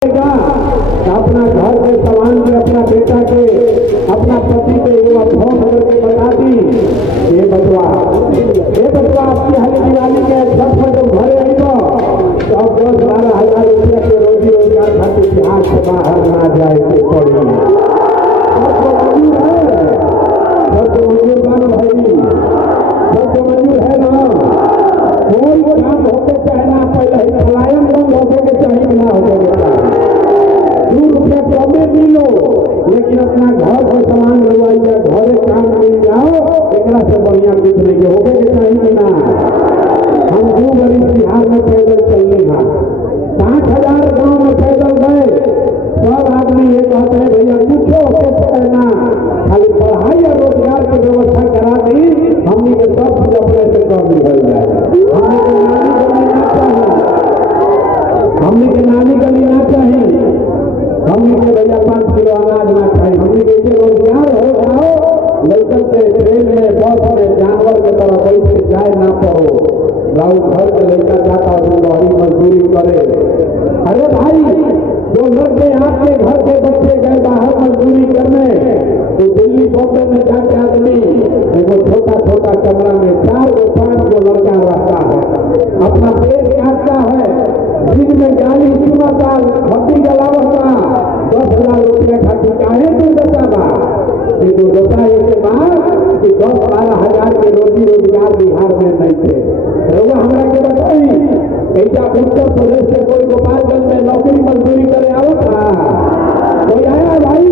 अपना घर के सामान के, अपना बेटा के, अपना पति के युवा फोन करके बता दी ये बचवा आपकी हरी दिवाली के छठ में जब घरे आई तो अब 10-12 हजार रुपया के रोजी रोजगार खातिर बिहार से बाहर ना जाए के पड़ी। सबको मंजूर है ना भाई, सबको मंजूर है ना। कोई काम होके चाहे ना, पहले ही पलायन बंद होके के चाहिए ना होके के चाहिए। 2 रुपया कमे मिलो लेकिन अपना घर पर सामान मिलवाइए, घरे काम मिल जाओ, एक से बढ़िया कुछ नहीं होके के चाहिए ना। हम 2 गरीब बिहार में पैदल चलने हैं, 5,000 गाँव में पैदल गए, सब आदमी ये कहते हैं भैया कुछ होके ना खाली पढ़ाई और रोजगार की व्यवस्था करा दी, हमने के सब कुछ अपने से कर निकल जाए। हमने के नानी गली ना चाहिए, हमने के भैया 5 किलो अनाज ना चाहिए, हमने के रोजगार हो जाओ, लेकर के ट्रेन में, बस में, जानवर के तरह बैठ के जाए ना पड़ो। राउर घर के लड़का जाता बड़ी मजदूरी करे। अरे भाई जो लड़के आपके घर के बच्चे गए बाहर मजदूरी करने, तो दिल्ली बॉम्बे में जाके आदमी एगो छोटा छोटा कमरा में 4-5 लड़का रहता है, अपना पेट काटता है, दिन में गाली सुनाता, भट्टी जलावता, 10,000 रुपया खातिर काहे तू बचावा। ये तो बता के बाद कि 10-12 हजार के रोजी रोजगार बिहार में नहीं थे। रउआ हमरा के बताई ऐसा उत्तर प्रदेश से कोई गोपालगंज में नौकरी मजदूरी करे आओ था? कोई आया भाई?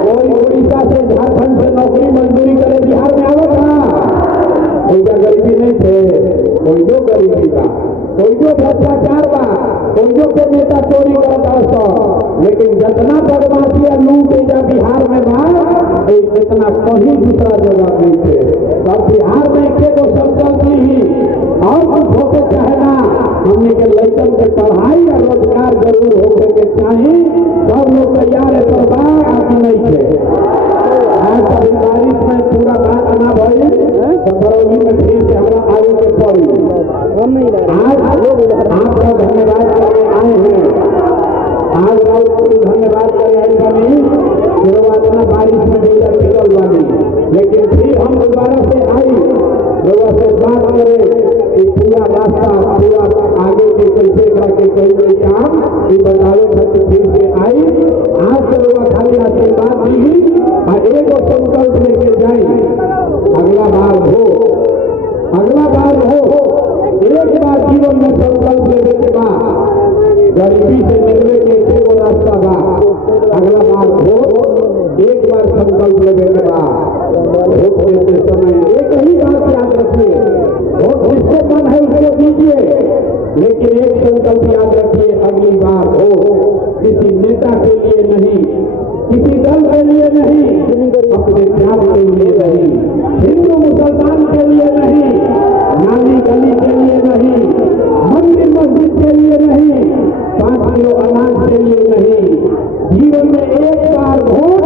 कोई उड़ीसा से, झारखंड से नौकरी मजदूरी करे बिहार में आओ था? कोई क्या गरीबी नहीं थे? कोई जो गरीबी का, कोई जो भ्रष्टाचार बा, कोई जो के नेता चोरी करता सो, लेकिन जितना बदमाशी या लूट ऐसा बिहार में बा इतना कहीं दूसरा जगह नहीं थे। तब बिहार में के दो संकल्प नहीं और कुछ होके चाहे ना, हमने के लड़कन के पढ़ाई और रोजगार जरूर होके के चाहिए। सब लोग तैयार है पर बाकी नहीं थे। आज कभी बारिश में पूरा बात ना भई तो बरौली में फिर से हमारा आगे के पड़ी। आज आपका धन्यवाद करके आए हैं, आज राउत धन्यवाद करे आई बनी ना बारिश में बेजा फिरल बनी, लेकिन फिर हम दोबारा से आई लोगों से बात करे कि पूरा रास्ता पूरा आगे के कैसे करके कोई कोई काम ये बतावे खातिर फिर से आई। आज के लोग खाली आशीर्वाद दी और एक संकल्प लेके जाई, अगला बार हो एक बार जीवन में संकल्प लेने के बाद गरीबी से निकले के एक रास्ता बा। अगला बार हो एक बार संकल्प लेने के बाद वोट देते समय एक ही बात याद रखिए, वोट जिसको मन है उसको दीजिए, लेकिन एक संकल्प याद रखिए, अगली बार हो किसी नेता के लिए नहीं, किसी दल के लिए नहीं, अपने जात के लिए नहीं, हिंदू मुसलमान के लिए नहीं, नाली गली के लिए नहीं, मंदिर मस्जिद के लिए नहीं, 5 किलो अनाज के लिए नहीं, जीवन में एक बार वोट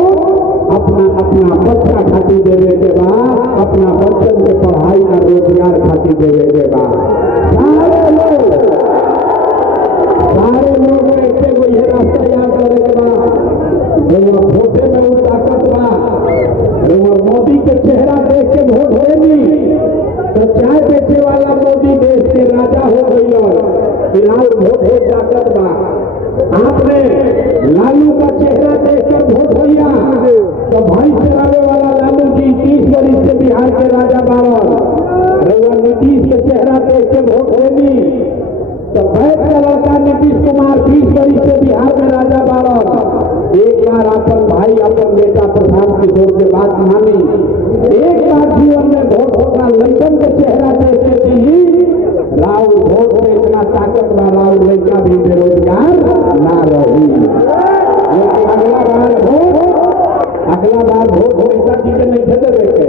अपना बच्चा खातिर देने के बाद, अपना बच्चन के पढ़ाई का रोजगार खातिर देने के बाद सारे लोग एक ये रास्ता याद करे के बाद वोटे में वो ताकत बा। मोदी के चेहरा देख के वोट होगी तो चाय बेचे वाला मोदी देश के राजा हो गई और फिलहाल वोट हो ताकत बा। आपने लालू का चेहरा देख कर वोट भैया तो भाई चलाने वाला लालू जी 30 वर्ष से बिहार के राजा बारह, नीतीश के चेहरा देख के वोट होगी तो बैठ का लड़का नीतीश कुमार 30 वर्ष से बिहार में राजा बारह। एक बार अपन भाई अपन बेटा प्रधान किशोर के बात मानी, एक बार जीवन में वोट होगा, लड़कन के चेहरा देख के दी राहुल वोट में इतना ताकत बा, राहुल लड़का भी बेरोजगार ना रही। लेकिन अगला बार वोट नेता जी के नहीं खेदे देखे,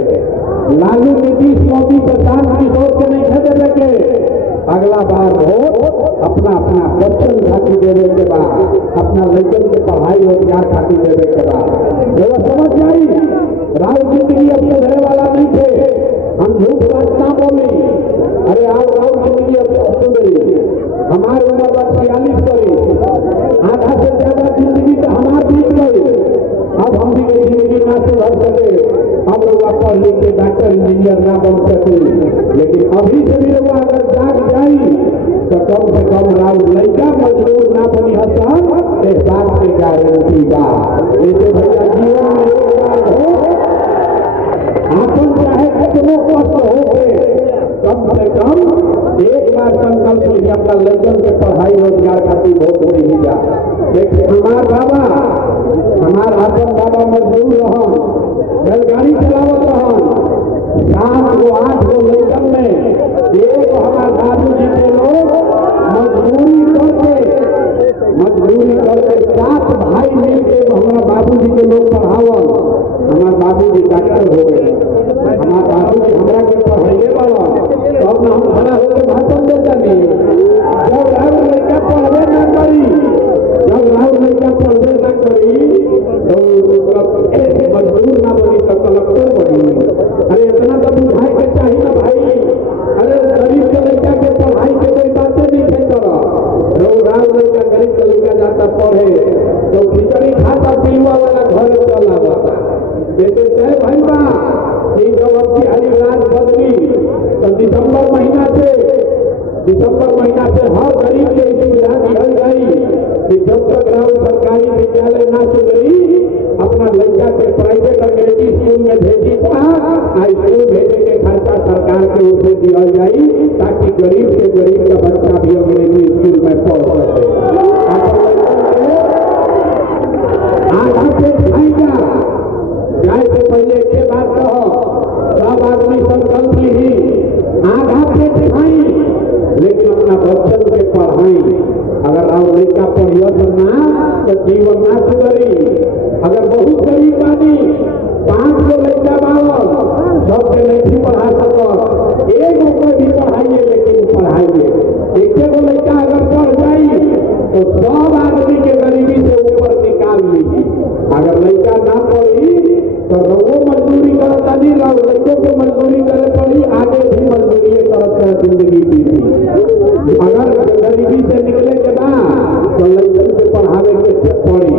लालू नीतीश मोदी प्रधान किशोर के नहीं खेदे देखे। अगला बार वोट अपना बच्चन खातिर देने के बाद, अपना लड़कन के पढ़ाई रोजगार खातिर देने के बाद वो समझ जाई राहुल जिंदगी अपने रहने वाला नहीं थे। हम झूठ बात ना बोली। अरे राहुल जिंदगी अपने सुन रही, हमारे उम्र बात 46 करी, आप पढ़ लिख के डॉक्टर इंजीनियर ना बन सके, लेकिन अभी से भी वो अगर जाग जाई तो कम से कम राउर लड़का मजदूर ना बनी हसन, इस बात की गारंटी बा। जैसे भैया जीवन में एक बार हो आपन चाहे कितनो कष्ट हो गए, कम से कम एक बार संकल्प लीजिए अपना लड़कन के पढ़ाई रोजगार खातिर वोट नहीं जा। देखिए हमार बाबा, हमार आपन बाबा मजदूर रहन, बैलगाड़ी चलावत रहन, 7 गो 8 गो लड़कन में एक हमार दादू जी के लोग मजदूरी करके 7 भाई मिलके हमारा बाबू जी के लोग पढ़ावल। हमार बाबू जी डॉक्टर हो गए, हमार बाबू जी हमरा के पढ़ाइए वाला, तब ना हम खड़ा होकर भाषण देता नहीं। जब राहुल लड़का पढ़वे ना करी, जब राहुल लड़का पढ़वे ना करी तो मजदूर ना बनी तो कलेक्टर बनी। अरे इतना तो बुझाई के चाहिए ना भाई। अरे गरीब के लड़का के पढ़ाई के कोई बातें नहीं थे करा। राहुल लड़का गरीब के लड़का जाता पढ़े तो खिचड़ी खाता पीवा वाला घर चला जाता। जैसे तय भाई बा कि जब आपकी हरिराज बदली तो दिसंबर महीना से हर गरीब के सुविधा दिहल गई कि जब तक राहुल सरकारी विद्यालय ना सुधरी अपना लड़का के प्राइवेट अंग्रेजी स्कूल में भेजी था, स्कूल भेजे के खर्चा सरकार के ओर से दिया जाई ताकि गरीब से गरीब का बच्चा भी अंग्रेजी स्कूल में पढ़ सके। आज आपसे खाएगा जाए से पहले के बात कहो, सब आदमी संकल्प ली आधा पेट खाई लेकिन अपना बच्चन के पढ़ाई। अगर आप लड़का पढ़ियो ना तो जीवन ना सुधरी। अगर बहुत गरीब बानी 5 गो लड़का बावल सबके नहीं पढ़ा सको, एक को भी पढ़ाइए लेकिन पढ़ाइए। एक गो लड़का अगर पढ़ जाई तो सब आदमी के गरीबी से ऊपर निकाल लीजिए। अगर लड़का ना पढ़ी तो वो मजदूरी करता नहीं, लड़कों को मजदूरी करे पड़ी, आगे भी मजदूरी करता है जिंदगी बीती। अगर गरीबी से निकले के बाद तो लड़कन के पढ़ावे के पड़ी।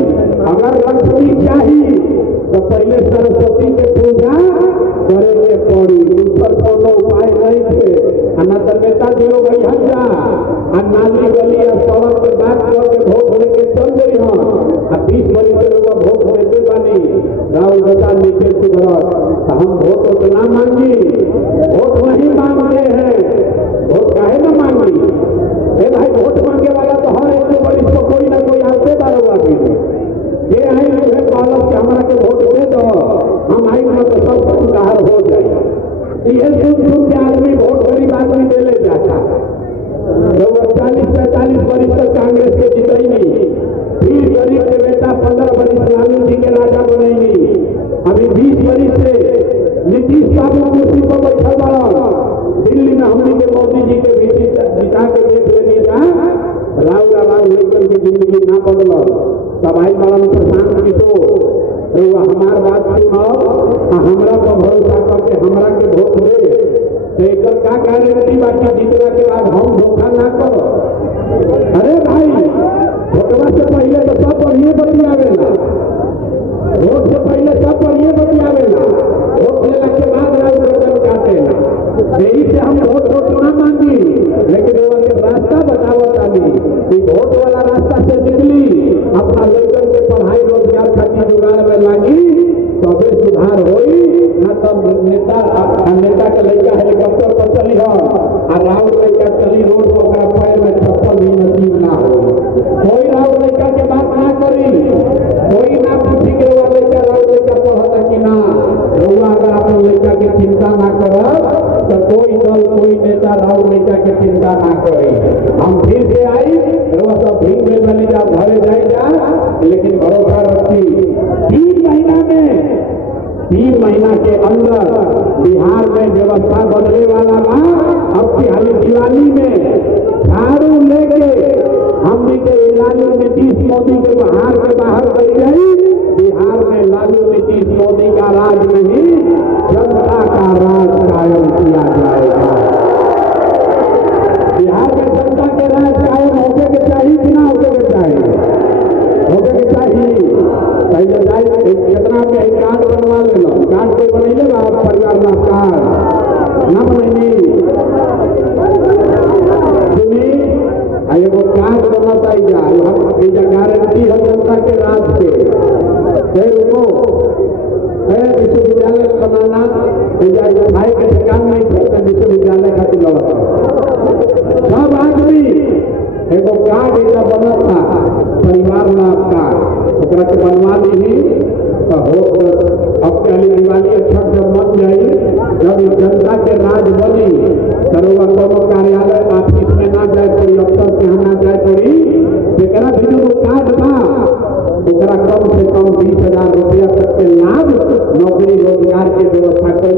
अगर लक्ष्मी चाहिए तो पहले सरस्वती के पूजा करे के पड़ी, दूसर कोनो उपाय नहीं थे। न नेता जी लोग जा नाली गली या सड़क के बात करके वोट लेके चल गई हम 20 बड़ी से लोग वोट देते बानी राहुल बता नीचे सुधर। हम वोट उतना मांगी, वोट नहीं मांगते हैं, वोट काहे ना मांगी। भाई वोट मांगे वाला तो हर एक बड़ी को कोई ना कोई आते बारो आदमी ये आई है बालक के हमारा के वोट दे दो, हम आई ना तो सब कुछ बाहर हो जाए। ये सुन के आदमी वोट गरीब आदमी दे ले जाता। जब 40-45 वर्ष तक कांग्रेस के जीतई नहीं, फिर गरीब के बेटा 15 वर्ष लालू जी के राजा बनेगी। अभी 20 वर्ष से नीतीश बाबू कुर्सी पर बैठल बड़ा दिल्ली में हमने के मोदी जी के जिता के देख लेनी जा। राहुल लेकर की जिंदगी ना बदल तब आई बड़ा प्रशांत किशोर हमार बात सुनाओ, हमरा पर भरोसा करके हमरा के वोट दे तो एक का गारंटी बाकी जीतने के बाद हम धोखा ना करो। अरे भाई वोटवा से पहले तो सब बढ़िए बतियावेला, वोट से पहले सब बढ़िए बतियावेला, वोट लेने के बाद राउर काटेला। यही से हम वोट ना मांगी, लेकिन वो रास्ता बतावत आनी कि वोट वाला रास्ता से निकली अपना लड़कन के पढ़ाई रोजगार खातिर जुगाड़ में लागी तबे सुधार होई। न तो नेता के लड़का हेलीकॉप्टर पर चली हो और राहुल लड़का चली रोड पर पैर में चप्पल भी नसीब ना हो। कोई राहुल लड़का के बात ना करी, कोई ना पूछी के राहुल लड़का पढ़ता कि ना। रउआ अगर अपने लड़का की चिंता ना करब तो कोई दल कोई नेता राहुल लड़का की चिंता ना करे। हम फिर से आई रउआ सब भीड़ में बने जा घरे जाए जा, लेकिन भरोसा रखी 3 महीना के अंदर बिहार में व्यवस्था बदले वाला बा। अब की हाली दिवाली में झाड़ू लेके हमने के लालू नीतीश मोदी के बाहर कर गई। बिहार में लालू नीतीश मोदी का राज नहीं, जनता का राज कायम किया जाएगा। बिहार में जनता के राज कायम होके के चाहिए कि ना होके के चाहिए, होके के चाहिए। पहले जाए कितना पे कार्ड बनवा लेना, कार्ड कोई बनैले बा परिवार में कार्ड ना बनैली सुनी एगो कार्ड बनता ही जा गारंटी है जनता के राज के रुको विश्वविद्यालय बनाना भाई के ठिकान नहीं थे विश्वविद्यालय खातिर लड़ता सब आदमी एगो कार्ड ऐसा बनत था परिवार लाभ कार्ड ओकरा के बनवा ली तो हो अब पहली दिवाली छठ जब बन जाई जब जनता के राज बनी तरुआ कोनो कार्यालय ऑफिस में ना जाए पड़ी अफसर के यहाँ ना जाए पड़ी जेकरा भी जो कार्ड बा ओकरा कम से कम 20,000 रुपया तक के लाभ नौकरी रोजगार के व्यवस्था कर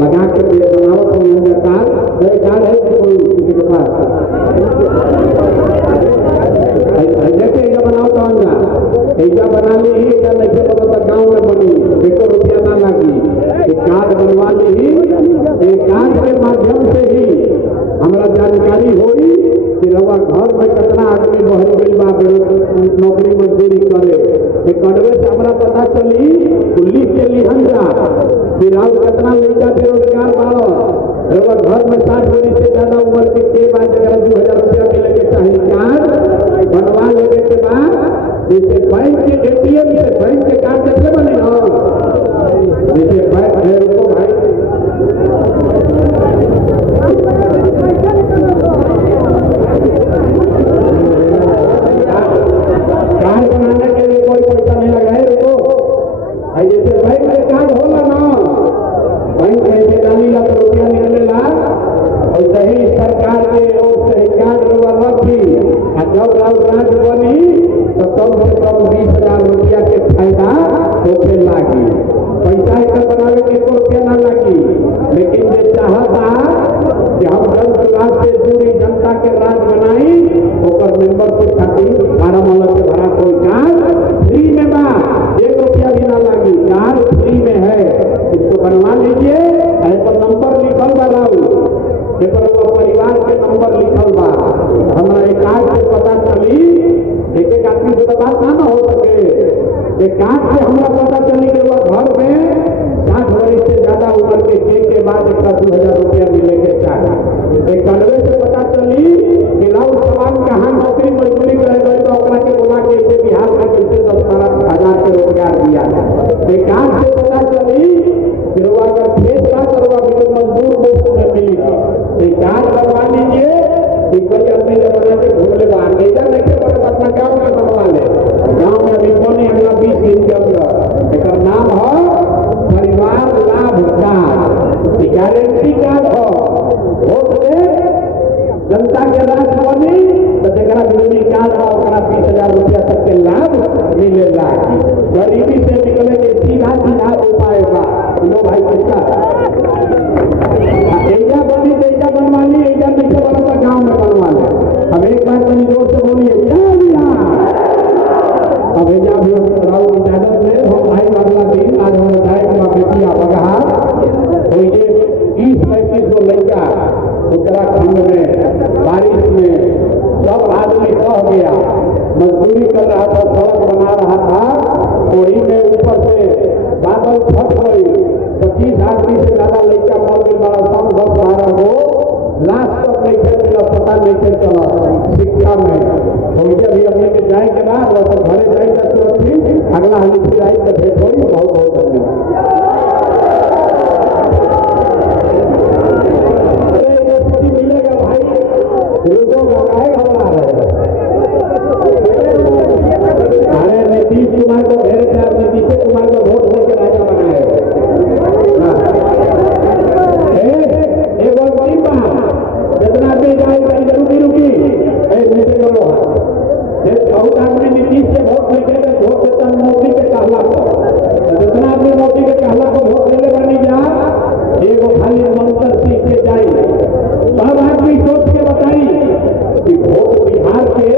लगा के बनाओ तो कार्ड है कि कोई किसी के पास जैसे ऐसा बनाओ तो ऐसा बना ली ही ऐसा नहीं पता गाँव में बनी 1 रुपया ना लगी कार्ड बनवा ली कार्ड के माध्यम से ही हमारा जानकारी होगी कि रवा घर में कितना आदमी बहरी गई बा नौकरी मजदूरी करे कड़वे से हमारा पता चली लिख के लिहन जा फिर आप कितना लड़का बेरोजगार बाड़ो रवा घर में 60 वर्ष से ज्यादा उम्र के बाद अगर 2,000 रुपया मिले के चाहिए कार्ड बनवा लेने के बाद जैसे बैंक के ATM से बैंक के कार्ड कैसे बने जैसे बैंक रुको भाई कार्ड बनाने के लिए कोई पैसा नहीं लगाए रुको जैसे बैंक के कार्ड होला ना बैंक में डाली लाख रुपया निकलेला और सही सरकार के ओर से कार्ड रखी जब राज बनी तो कम से कम 20,000 रुपया के फायदा होके लागी पैसा एक बनावे के 1 रुपया ना लागी लेकिन जो चाहता कि हम जन राज से जुड़ी जनता के राज बनाई ओकर मेंबरशिप खातिर फार्म अलग से भरा कोई कार्ड फ्री में बा 1 रुपया भी ना लागी कार्ड फ्री में है इसको बनवा लीजिए पर नंबर लिखल बा राउ परिवार के नंबर लिखल बा हमारा एक कार्ड से पता चली एक आदमी से तो बात ना हो सके एक कार्ड से हमारा पता चली कि वह घर में 60 वर्ष से ज्यादा उम्र के बाद एक 2,000 रुपया मिले के चाहिए एक कड़वे से पता चली कि राउत सवाल कहाँ नौकरी मजदूरी करे गई तो अपना के बोला के इसे बिहार में कैसे 10-12,000 के रोजगार दिया एक कार्ड से पता चली कि रुआ अगर खेत ना करवा बिल्कुल मजदूर मुफ्त में मिलेगी एक कार्ड बनवा लीजिए कोई आदमी जब बना के घूम ले बाहर ऐसा नहीं पड़े अपना गाँव में बनवा ले गाँव में अभी बने अगला 20 दिन के अंदर एक नाम हो परिवार लाभ कार्ड गारंटी कार्ड हो वोट दे जनता के राज बनी तो जरा बिजली कार्ड हो 20,000 रुपया तक के लाभ मिलेगा गरीबी से निकले के सीधा सीधा उपाय बा लो भाई पैसा ऐसा बनी ऐसा बनवा ली ऐसा नहीं बनता गाँव में बनवा ले अब एक बार बनी जोर से बोलिए अब ऐसा भी इजाजत में हम भाई अगला दिन आज हम बताए बेटिया बगहा तो ये 30-35 गो लड़का उत्तराखंड में बारिश में सब आदमी बह गया मजदूरी कर रहा था सड़क बना रहा था वही में ऊपर से बादल फट गई 25 आदमी से ज्यादा लड़का मर गई बड़ा कम 10-12 गो लास्ट तक नहीं थे मिला पता नहीं थे चला शिक्षा में तो भी अपने के जाए के बाद तो घरे जाए तक सुरक्षित अगला हाली फिर आई तो भेंट हो बहुत बहुत धन्यवाद मिलेगा भाई लोगों का काहे घबरा रहे अरे नीतीश कुमार को घेरे थे आप नीतीश कुमार को वोट देकर राजा बनाए जितना भी जाए जरूरी रुकी नीचे करो बहुत आदमी नीतीश से वोट नहीं दे वोट देता मोदी के कहला को जितना आदमी मोदी के कहला को वोट देने बनी जा एगो खाली मंत्र सीख के जाए सब आदमी सोच के बताई कि वोट बिहार के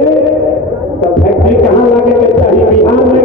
तो फैक्ट्री कहाँ लगे के चाहिए बिहार में